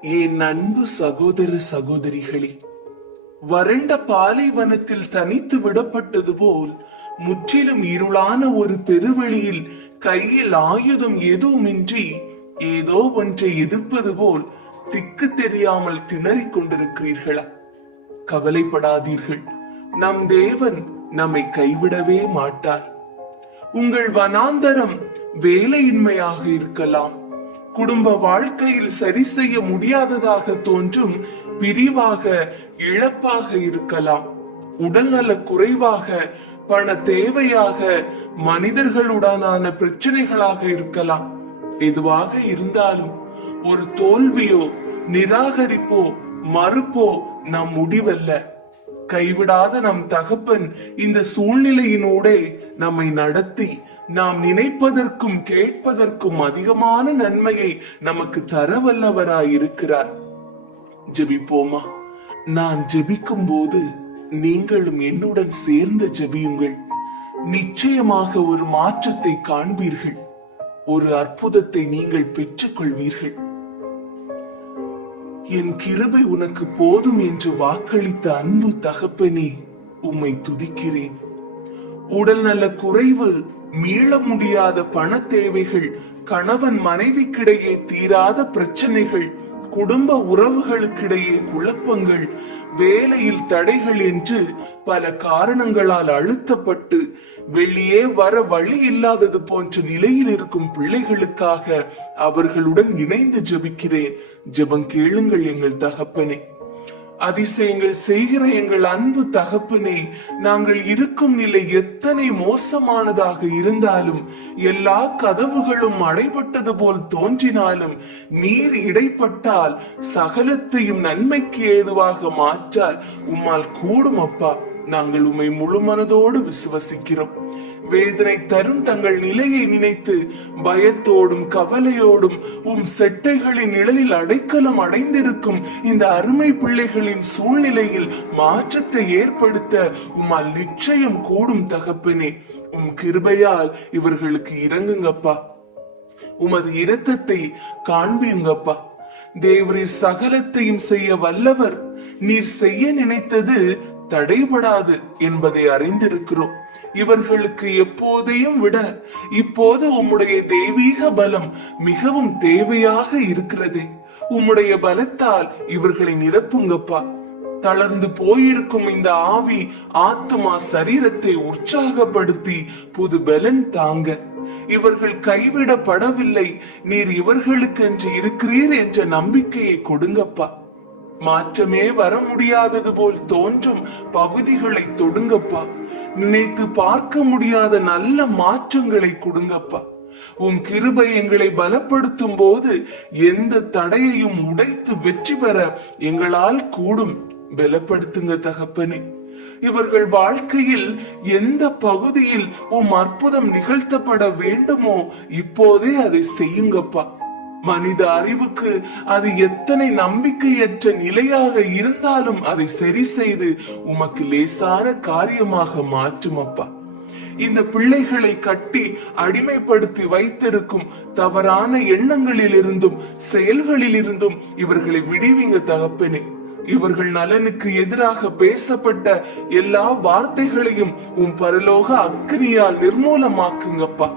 என் அன்பு சகோதர சகோதரிகளே வறண்ட பாலைவனத்தில் தனித்து விடப்பட்டது போல் முற்றிலும் இருளான ஒரு பெருவெளியில் கையில் ஆயுதம் எதுவுமின்றி ஏதோ ஒன்றை எதிர்ப்பது போல் திக்கு தெரியாமல் திணறிக் கொண்டிருக்கிறீர்களா? கவலைப்படாதீர்கள். நம் தேவன் நம்மை கைவிடவே மாட்டார். உங்கள் வனாந்தரம் வேலையின்மையாக இருக்கலாம். குடும்ப வாழ்க்கையில் சரி செய்ய முடியாததாக தோன்றும் பிரிவாக இழப்பாக இருக்கலாம். உடல்நல குறைவாக பண தேவையாக மனிதர்களுடனான பிரச்சனைகளாக இருக்கலாம். எதுவாக இருந்தாலும் ஒரு தோல்வியோ நிராகரிப்போ மறுப்போ நம் முடிவல்ல. கைவிடாத நம் தகப்பன் இந்த சூழ்நிலையினூடே நம்மை நடத்தி நாம் நினைப்பதற்கும் கேட்பதற்கும் அதிகமான நன்மையை நமக்கு தரவல்லவராய் இருக்கிறார் ஜெபிப்போமா? நான் ஜெபிக்கும் போது நீங்களும் என்னுடன் சேர்ந்து ஜெபியுங்கள். நிச்சயமாக ஒரு மாற்றத்தை காண்பீர்கள். ஒரு அற்புதத்தை நீங்கள் பெற்றுக்கொள்வீர்கள். என் கிருபை உனக்கு போதும் என்று வாக்களித்த அன்பு தகப்பனே உம்மை துதிக்கிறேன். உடல் நல குறைவு மீள முடியாத பண தேவைகள் கணவன் மனைவிக்கிடையே தீராத பிரச்சனைகள் குடும்ப உறவுகளுக்கிடையே குழப்பங்கள் வேலையில் தடைகள் என்று பல காரணங்களால் அழுத்தப்பட்டு வெளியே வர வழி இல்லாதது போன்ற நிலையில் இருக்கும் பிள்ளைகளுக்காக அவர்களுடன் இணைந்து ஜெபிக்கிறேன். ஜெபம் கேளுங்கள் எங்கள் தகப்பனே. அதிசயங்கள் செய்கிற எங்கள் அன்பு தகப்பனே நாங்கள் இருக்கும் நிலை எத்தனை மோசமானதாக இருந்தாலும் எல்லா கதவுகளும் அடைபட்டது போல் தோன்றினாலும் நீர் இடைப்பட்டால் சகலத்தையும் நன்மைக்கு ஏதுவாக மாற்றால் உம்மால் கூடும் அப்பா நாங்கள் உம்மை முழு மனதோடு விசுவசிக்கிறோம். வேதனை தரும் தங்கள் நிலையை நினைத்து பயத்தோடும் கவலையோடும் உம் செட்டைகளின் நிழலில் அடைக்கலம் அடைந்திருக்கும் இந்த அருமை பிள்ளைகளின் சூழ்நிலையில் மாற்றத்தை ஏற்படுத்த உம்மால் நிச்சயம் கூடும் தகப்பனே. உம் கிருபையால் இவர்களுக்கு இறங்குங்கப்பா. உமது இரக்கத்தை காண்பியுங்கப்பா. தேவரீர் சகலத்தையும் செய்ய வல்லவர். நீர் செய்ய நினைத்தது தடைபடாது என்பதை அறிந்திருக்கிறோம். இவர்களுக்கு எப்போதையும் விட இப்போது உம்முடைய தெய்வீக பலம் மிகவும் தேவையாக இருக்கிறது. உம்முடைய பலத்தால் இவர்களை நிரப்புங்கப்பா. தளர்ந்து போயிருக்கும் இந்த ஆவி ஆத்மா சரீரத்தை உற்சாகப்படுத்தி புது பலன் தாங்க. இவர்கள் கைவிடப்படவில்லை. நீர் இவர்களுக்கென்று இருக்கிறீர் என்ற நம்பிக்கையை கொடுங்கப்பா. மாற்றமே வர முடியாதது போல் தோன்றும் பகுதிகளை தொடுங்கப்பா. நினைத்து பார்க்க முடியாத நல்ல மாற்றங்களை கொடுங்கப்பா. உம் கிருபை எங்களை பலப்படுத்தும் போது எந்த தடையையும் உடைத்து வெற்றி பெற எங்களால் கூடும். பலப்படுத்துங்க தகப்பனே. இவர்கள் வாழ்க்கையில் எந்த பகுதியில் உம் அற்புதம் நிகழ்த்தப்பட வேண்டுமோ இப்போதே அதை செய்யுங்கப்பா. மனித அறிவுக்கு அது எத்தனை நம்பிக்கையற்ற நிலையாக இருந்தாலும் அதை சரி செய்து உமக்கு லேசான காரியமாக மாற்றும் அப்பா. இந்த பிள்ளைகளை கட்டி அடிமைப்படுத்தி வைத்திருக்கும் தவறான எண்ணங்களில் இருந்தும் செயல்களில் இருந்தும் இவர்களை விடுவிங்க தகப்பனே. இவர்கள் நலனுக்கு எதிராக பேசப்பட்ட எல்லா வார்த்தைகளையும் உம் பரலோக அக்னியால் நிர்மூலமாக்குங்கப்பா.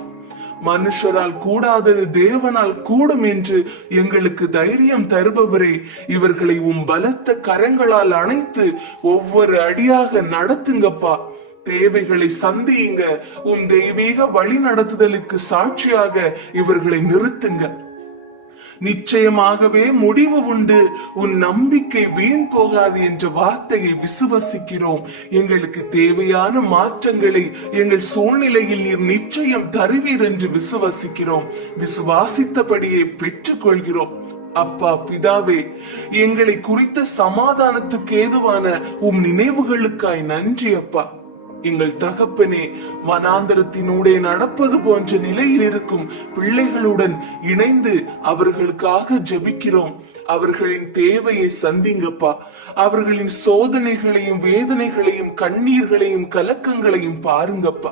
மனுஷரால் கூடாதது தேவனால் கூடும் என்று எங்களுக்கு தைரியம் தருபவரே இவர்களை உம் பலத்த கரங்களால் அணைத்து ஒவ்வொரு அடியாக நடத்துங்கப்பா. தேவைகளை சந்தியுங்க. உன் தெய்வீக வழி நடத்துதலுக்கு சாட்சியாக இவர்களை நிறுத்துங்க. நிச்சயமாகவே முடிவு உண்டு. உன் நம்பிக்கை வீண் போகாது என்ற வார்த்தையை விசுவசிக்கிறோம். எங்களுக்கு தேவையான மாற்றங்களை எங்கள் சூழ்நிலையில் நீர் நிச்சயம் தருவீர் என்று விசுவசிக்கிறோம். விசுவாசித்தபடியே பெற்றுக்கொள்கிறோம். அப்பா பிதாவே எங்களை குறித்த சமாதானத்துக்கு ஏதுவான உம் நினைவுகளுக்காய் நன்றி அப்பா. எங்கள் தகப்பனே வனாந்தரத்தினூடே நடப்பது போன்ற நிலையில் இருக்கும் பிள்ளைகளுடன் இணைந்து அவர்களுக்காக ஜெபிக்கிறோம். அவர்களின் தேவையை சந்திங்கப்பா. அவர்களின் சோதனைகளையும் வேதனைகளையும் கண்ணீர்களையும் கலக்கங்களையும் பாருங்கப்பா.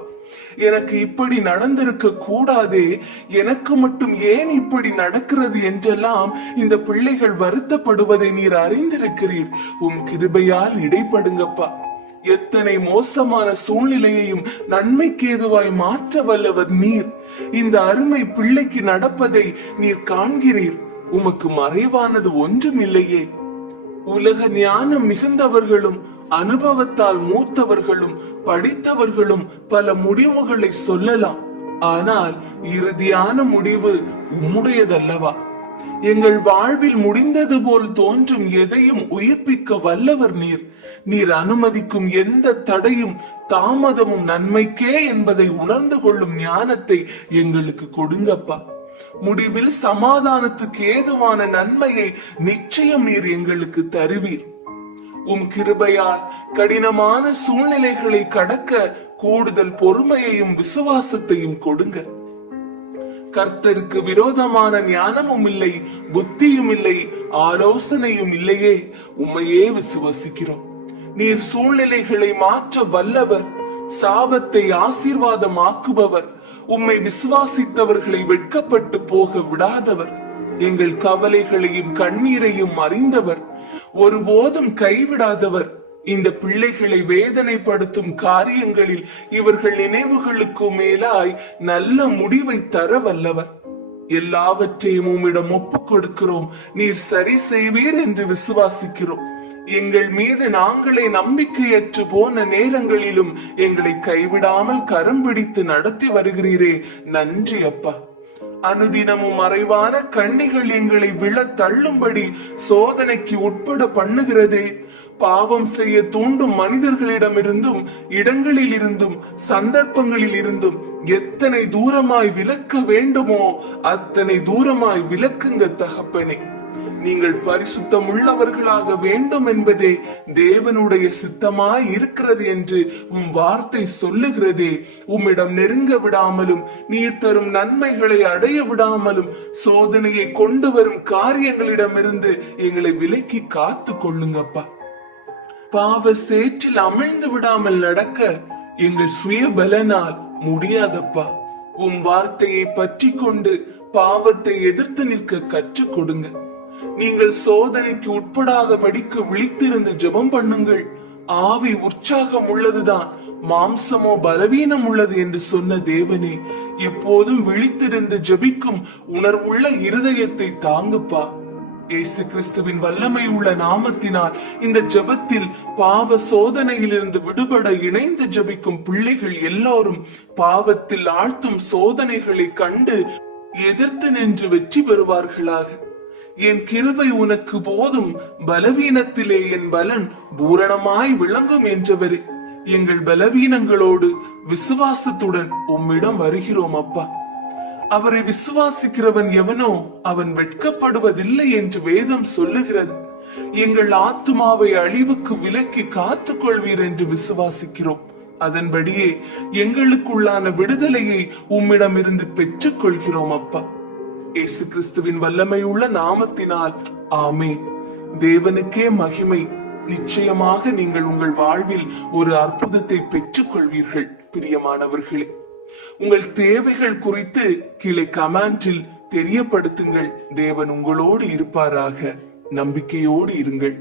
எனக்கு இப்படி நடந்திருக்க கூடாதே. எனக்கு மட்டும் ஏன் இப்படி நடக்கிறது என்றெல்லாம் இந்த பிள்ளைகள் வருத்தப்படுவதை நீர் அறிந்திருக்கிறீர். உம் கிருபையால் இடைப்படுங்கப்பா. எத்தனை மோசமான சூழ்நிலையையும் நன்மைக்கு ஏதுவாய் மாற்ற வல்லவர் நீர். இந்த அருமை பிள்ளைக்கு நடப்பதை நீர் காண்கிறீர். உமக்கு மறைவானது ஒன்றும் இல்லையே உலக ஞானம் மிகுந்தவர்களும் அனுபவத்தால் மூத்தவர்களும் படித்தவர்களும் பல முடிவுகளை சொல்லலாம். ஆனால் இறுதியான முடிவு உம்முடையதல்லவா? எங்கள் வாழ்வில் முடிந்தது போல் தோன்றும் எதையும் உயிர்ப்பிக்க வல்லவர் நீர். நீர் அனுமதிக்கும் எந்த தடையும் தாமதமும் நன்மைக்கே என்பதை உணர்ந்து கொள்ளும் ஞானத்தை எங்களுக்கு கொடுங்கப்பா. முடிவில் சமாதானத்துக்கு ஏதுவான நன்மையை நிச்சயம் நீர் எங்களுக்கு தருவீர். உம் கிருபையால் கடினமான சூழ்நிலைகளை கடக்க கூடுதல் பொறுமையையும் விசுவாசத்தையும் கொடுங்க. கர்த்தருக்கு விரோதமான ஞானமும் இல்லை புத்தியும் இல்லை ஆலோசனையும் இல்லையே. உம்மையே விசுவசிக்கிறோம். நீர் சூழ்நிலைகளை மாற்ற வல்லவர் சாபத்தை ஆசீர்வாதமாக்குபவர் உம்மை விசுவாசித்தவர்களை வெட்கப்பட்டு போக விடாதவர் எங்கள் கவலைகளையும் கண்ணீரையும் அறிந்தவர் ஒருபோதும் கைவிடாதவர். இந்த பிள்ளைகளை வேதனைப்படுத்தும் காரியங்களில் இவர்கள் நினைவுகளுக்கு மேலாய் நல்ல முடிவை தர வல்லவர் எல்லாவற்றையும் உம்மிடம் ஒப்புக் கொடுக்கிறோம் நீர் சரி செய்வீர் என்று விசுவாசிக்கிறோம். எங்கள் மீது நாங்களே நம்பிக்கையற்று போன நேரங்களிலும் எங்களை கைவிடாமல் கரம் பிடித்து நடத்தி வருகிறீரே. நன்றி அப்பா. அனுதினமும் மறைவான கண்ணிகள் எங்களை விழ தள்ளும்படி சோதனைக்கு உட்பட பண்ணுகிறதே. பாவம் செய்ய தூண்டும் மனிதர்களிடமிருந்தும் இடங்களில் இருந்தும் சந்தர்ப்பங்களில் இருந்தும் எத்தனை தூரமாய் விலக்க வேண்டுமோ அத்தனை தூரமாய் விலக்குங்க தகப்பனே. நீங்கள் பரிசுத்தம் உள்ளவர்களாக வேண்டும் என்பதே தேவனுடைய சித்தமாய் இருக்கிறது என்று உம் வார்த்தை சொல்லுகிறதே. உம்மிடம் நெருங்க விடாமலும் நீர் தரும் நன்மைகளை அடைய விடாமலும் சோதனையை கொண்டு வரும் காரியங்களிடமிருந்து எங்களை விலக்கி காத்து கொள்ளுங்கப்பா பாவ சேற்றில் அமிழ்ந்து விடாமல் நடக்க எங்கள் சுய பலனால் முடியாதப்பா. உம் வார்த்தையை பற்றி கொண்டு பாவத்தை எதிர்த்து நிற்க கற்றுக் கொடுங்க. நீங்கள் சோதனைக்கு உட்படாதபடிக்கு விழித்திருந்து ஜெபம் பண்ணுங்கள். ஆவி உற்சாகம் உள்ளதுதான் மாம்சமோ பலவீனம் உள்ளது என்று சொன்ன தேவனே எப்போதும் விழித்திருந்து ஜெபிக்கும் உணர்வுள்ள இருதயத்தை தாங்குப்பா. இயேசு கிறிஸ்துவின் வல்லமை உள்ள நாமத்தினால் இந்த ஜெபத்தில் பாவ சோதனையிலிருந்து விடுபட இணைந்து ஜெபிக்கும் பிள்ளைகள் எல்லாரும் பாவத்தில் ஆழ்த்தும் சோதனைகளை கண்டு எதிர்த்து நின்று வெற்றி பெறுவார்களாக. என் கிருபை உனக்கு போதும் பலவீனத்திலே என் பலன் பூரணமாய் விளங்கும் என்றவரே. எங்கள் பலவீனங்களோடு விசுவாசத்துடன் உம்மிடம் வருகிறோம் அப்பா. அவரை விசுவாசிக்கிறவன் எவனோ அவன் வெட்கப்படுவதில்லை என்று வேதம் சொல்லுகிறது. எங்கள் ஆத்துமாவை அழிவுக்கு விலக்கி காத்துக் கொள்வீர் என்று விசுவாசிக்கிறோம். அதன்படியே எங்களுக்குள்ளான விடுதலையை உம்மிடமிருந்து பெற்றுக் கொள்கிறோம் அப்பா. இயேசு கிறிஸ்துவின் வல்லமை உள்ள நாமத்தினால் ஆமே தேவனுக்கே மகிமை. நிச்சயமாக நீங்கள் உங்கள் வாழ்வில் ஒரு அற்புதத்தை பெற்றுக் கொள்வீர்கள் பிரியமானவர்களே. உங்கள் தேவைகள் குறித்து கீழே கமெண்டில் தெரியப்படுத்துங்கள். தேவன் உங்களோடு இருப்பாராக. நம்பிக்கையோடு இருங்கள்.